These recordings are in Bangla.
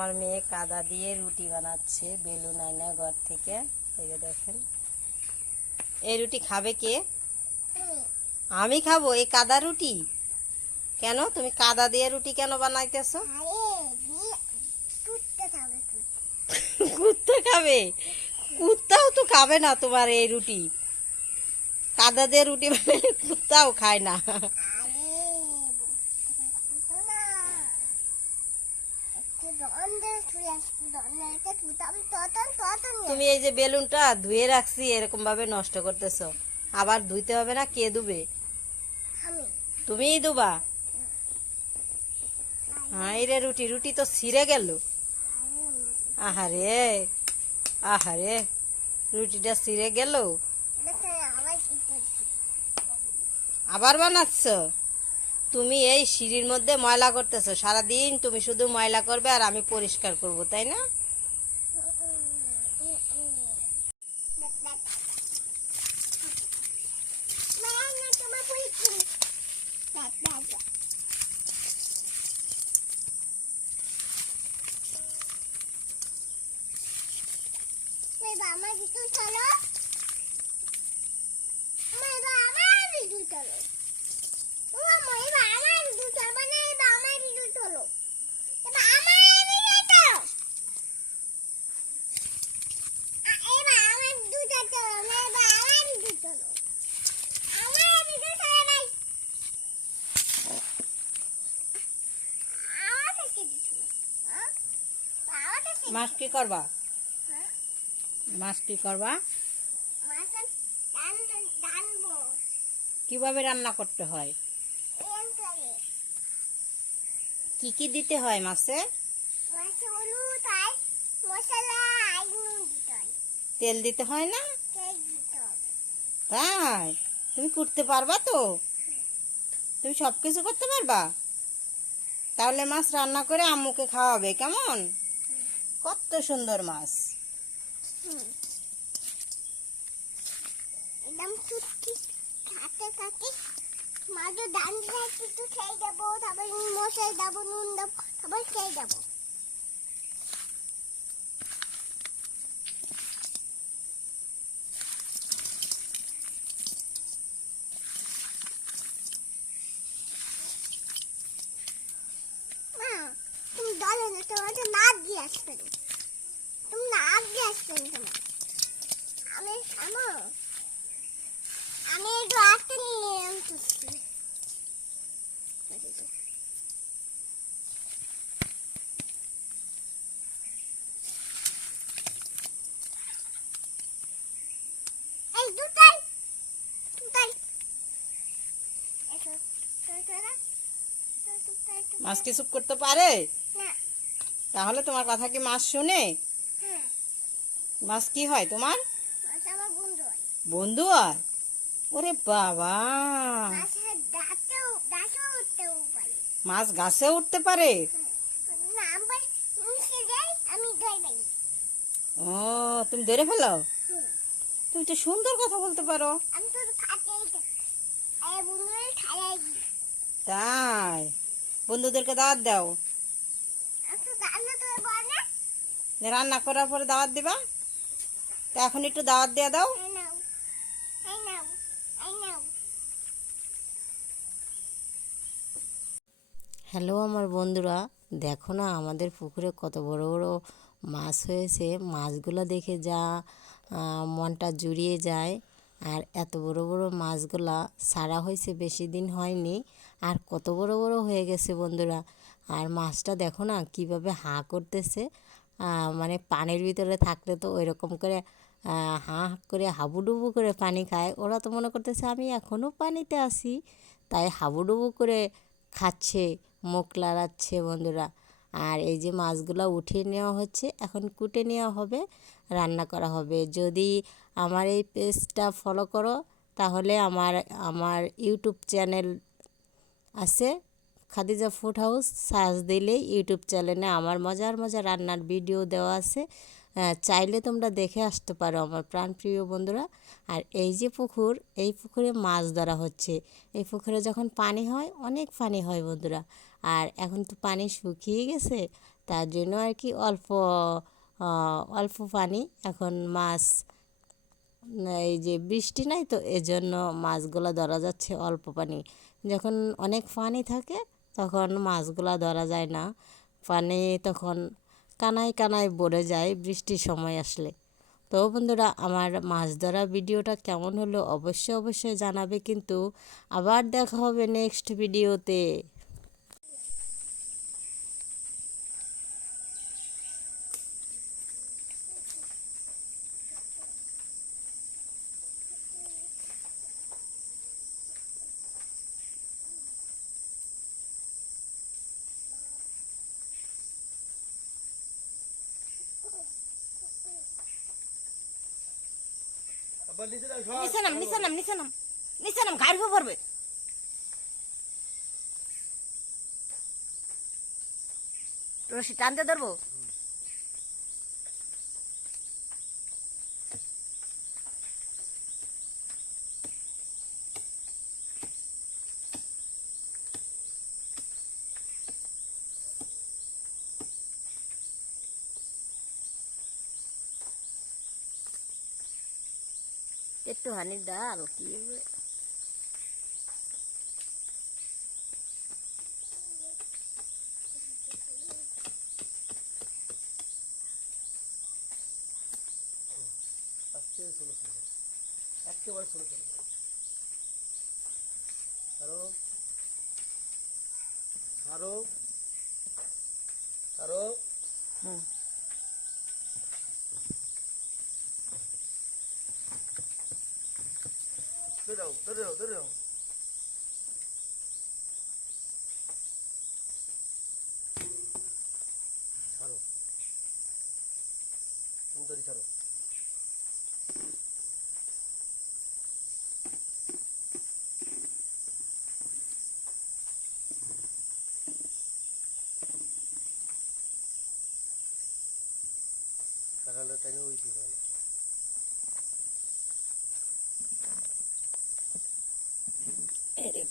আমার মেয়ে কাদা দিয়ে রুটি বানাচ্ছে বেলুন আয়না ঘর থেকে। এই যে দেখেন। এই রুটি খাবে কে? আমি খাব, এই কাদা রুটি? কেন? তুমি কাদা দিয়ে রুটি কেন বানাইতেছো? কুত্তা খাবে। কুত্তাও তো খাবে না তোমার এই রুটি। কাদা দিয়ে রুটি বানালে কুত্তাও খায় না। তুমি এই যে বেলুনটা ধুয়ে রাখছি এরকম ভাবে নষ্ট করতেছো। আবার ধুইতে হবে না কে ধুবে তুমিই দুবা। হাই রে রুটি রুটি তো ছিঁড়ে গেল। আহারে আহারে রুটিটা ছিঁড়ে গেল। আবার বানাচ্ছ? তুমি এই সিঁড়ির মধ্যে ময়লা করতেছো, সারাদিন তুমি শুধু ময়লা করবে আর আমি পরিষ্কার করব, তাই না? মাছ কি করবা? মাছ কি করবা? কীভাবে রান্না করতে হয় এম করে কি কি দিতে হয় মাছে? তেল দিতে হয় না? তাই? তুমি করতে পারবা তো? তুমি সব কিছু করতে পারবা? তাহলে মাছ রান্না করে আম্মুকে খাওয়াবে কেমন? কত সুন্দর মাছ। হুম। মাঝে ডান দিয়ে একটু খেয়ে দেবো তারপর মশাই দেবো নুন দেবো তারপর খেয়ে দেবো মা তুমি দলে না তোমার তো নাক দিয়ে আসবে না। তুমি নাক দিয়ে আসবে না তোমার আমি আমো আমি একটু আসতে নিয়ে আনতেছি এই দুটাই দুটাই এসো তোরা তোরা তোরা মাছ কি চুপ করতে পারে? তাহলে তোমার কথা কি মাছ শুনে? হ্যাঁ। মাছ কি হয় তোমার? বন্ধু হয়। ওরে বাবা। মাছ গাছে উঠতে পারে। পাই ও তুমি ধরে ফেলো? তুমি তো সুন্দর কথা বলতে পারো। তাই? বন্ধুদেরকে দাওয়াত দাও। রান্না করার পরে দাওয়াত দিবা? তা এখন একটু দাওয়াত দিয়ে দাও। হ্যালো আমার বন্ধুরা দেখো না আমাদের পুকুরে কত বড় বড় মাছ হয়েছে। মাছগুলো দেখে যা মনটা জুড়িয়ে যায়। আর এত বড় বড় মাছগুলা সারা হয়েছে বেশি দিন হয়নি। আর কত বড় বড় হয়ে গেছে বন্ধুরা। আর মাছটা দেখো না কীভাবে হা করতেছে। মানে পানির ভিতরে থাকলে তো ওই রকম করে হাঁ করে হাবুডুবু করে পানি খায়। ওরা তো মনে করতেছে, আমি এখনও পানিতে আসি তাই হাবুডুবু করে খাচ্ছে, মুখ লাড়াচ্ছে বন্ধুরা। আর এই যে মাছগুলো উঠিয়ে নেওয়া হচ্ছে, এখন কুটে নেওয়া হবে, রান্না করা হবে। যদি আমার এই পেজটা ফলো করো, তাহলে আমার আমার ইউটিউব চ্যানেল আছে। খাদিজা ফুড হাউস সার্চ দিলে ইউটিউব চ্যানেলে আমার মজার মজার রান্নার ভিডিও দেওয়া আছে। চাইলে তোমরা দেখে আসতে পারো আমার প্রাণপ্রিয় বন্ধুরা। আর এই যে পুকুর, এই পুকুরে মাছ ধরা হচ্ছে। এই পুকুরে যখন পানি হয়, অনেক পানি হয় বন্ধুরা। আর এখন তো পানি শুকিয়ে গেছে, তার জন্য আর কি অল্প অল্প পানি। এখন মাছ, এই যে বৃষ্টি নাই তো, এজন্য মাছগুলো ধরা যাচ্ছে অল্প পানি। যখন অনেক পানি থাকে, তখন মাছগুলো ধরা যায় না। পানি তখন কানায় কানায় ভরে যায়, বৃষ্টির সময় আসলে। তো বন্ধুরা, আমার মাছ ধরা ভিডিওটা কেমন হলো অবশ্যই অবশ্যই জানাবে, কিন্তু আবার দেখা হবে নেক্সট ভিডিওতে নাম নাম নাম নাম রশি টানতে ধরবো? একটু হানি ডাল কি? একেবারে ছোট ছোট আরও আরও আরও হুম। ধরে রাখো ধরে। রাখো ছাড়ো। সুন্দরী ছাড়ো। কাঁঠালটা টাইনে উইতে পারে না কি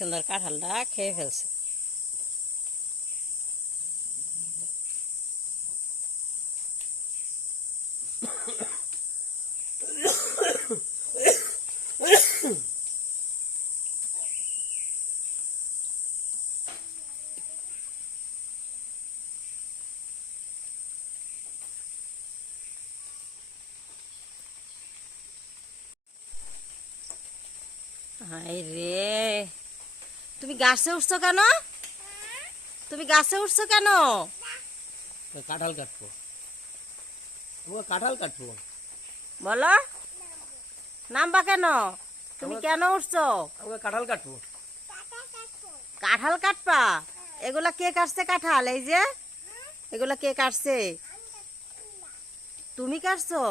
সুন্দর কাঁঠালটা খেয়ে ফেলছে হাই রে তুমি গাছে উঠছো কেন? তুমি গাছে উঠছো কেন? কাঁঠাল কাটবো। তোমার কাঁঠাল কাটবো। বলো। নামবা কেন? তুমি কেন উঠছো? আমাকে কাঁঠাল কাটবো। কাঁঠাল কাটবা? এগুলা কে কাটছে কাঁঠাল? এই যে এগুলা কে কাটছে? তুমি কাটছো?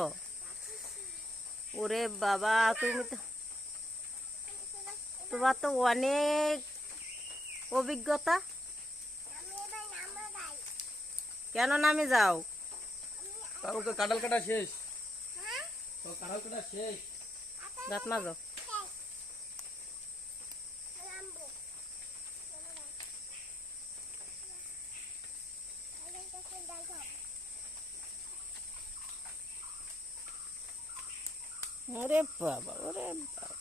ওরে বাবা তুমি তো তোমার তো অনেক অভিজ্ঞতা? কেন নামে যাও? আমাকে কাঁঠাল কাটা শেষ। তো কাঁঠাল কাটা শেষ। দাঁত মাজো। ওরে বাবা ওরে বাবা।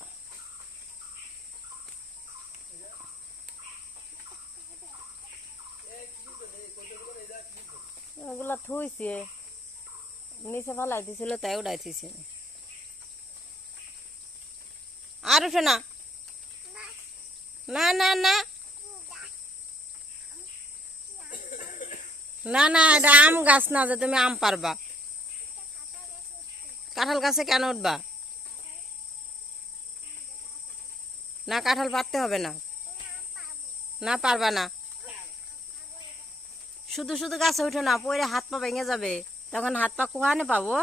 ওগুলা থুইছে। নিচে ফালাই দিছিল, তাই উড়াই থুইছে। আর উঠে না। না না না। না না, এটা আম গাছ না যে তুমি আম পারবা। কাঁঠাল গাছে কেন উঠবা? না, কাঁঠাল পারতে হবে না। না, পারবা না। শুধু শুধু গাছে উঠো না, পরে হাত পা ভেঙে যাবে। তখন হাত পা কোহানে পাবো?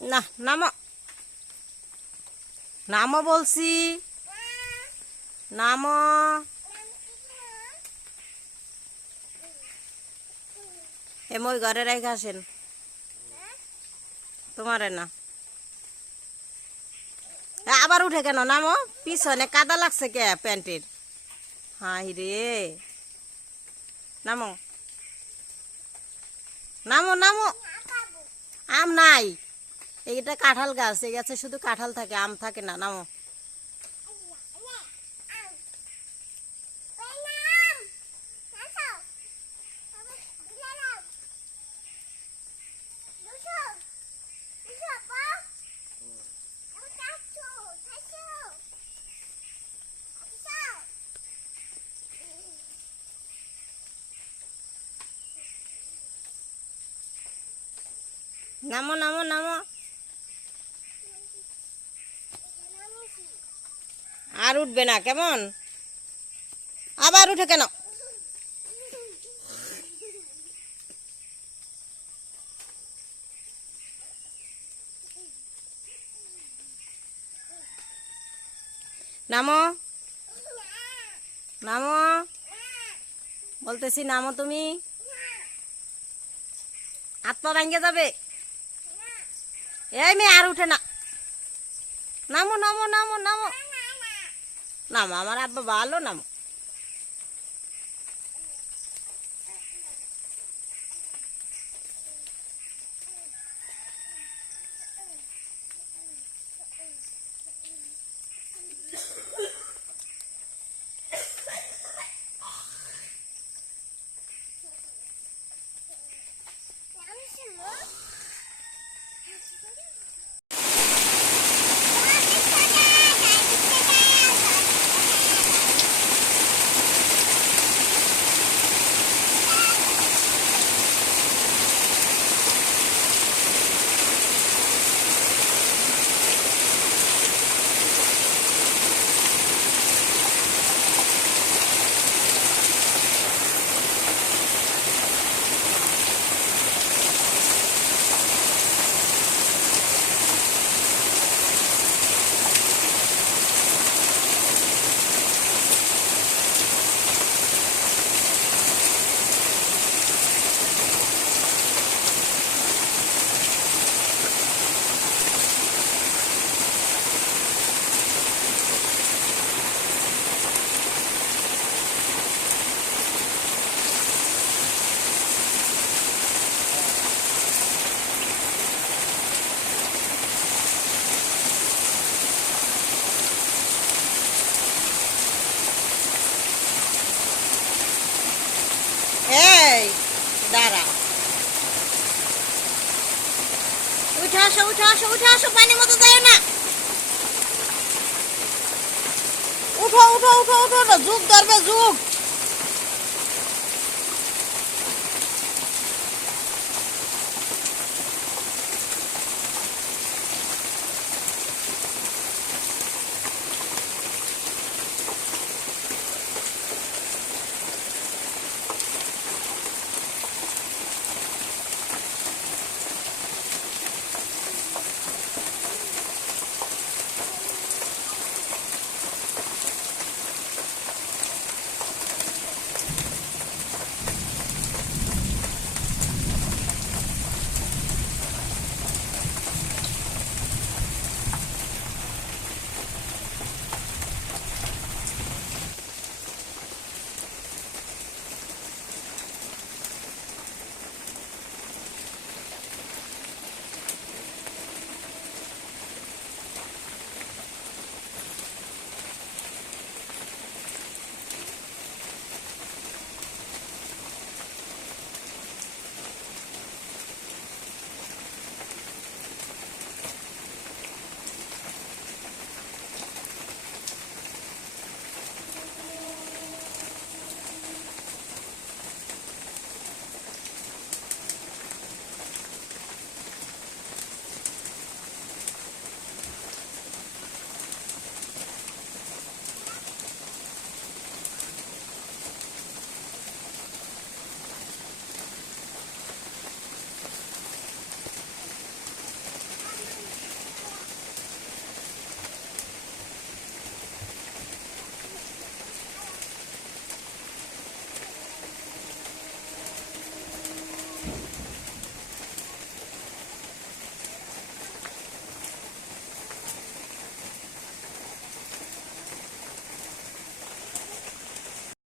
না, নামো। বলছি। নামো। এ মই ঘরে রেখে আসেন। তোমারে না। আবার উঠে কেন? নামো, পিছনে কাদা লাগছে কে প্যান্টের? হাই রে। নামো। নামো নামো। আম নাই। এইটা কাঁঠাল গাছ, এই গাছে শুধু কাঁঠাল থাকে, আম থাকে না। নামো। নামো নামো নামো। আর উঠবে না, কেমন? আবার উঠে কেন? নামো। নামো। বলতেছি নামো তুমি। পা ভাঙ্গে যাবে। এই মেয়ে আর উঠে না। নামো নামো নামো নামো। নামো আমার আব্বা ভালো নামো এই দাঁড়া উঠে আসো উঠে আসো উঠে আসো পানির মতো যায় না উঠো উঠো উঠো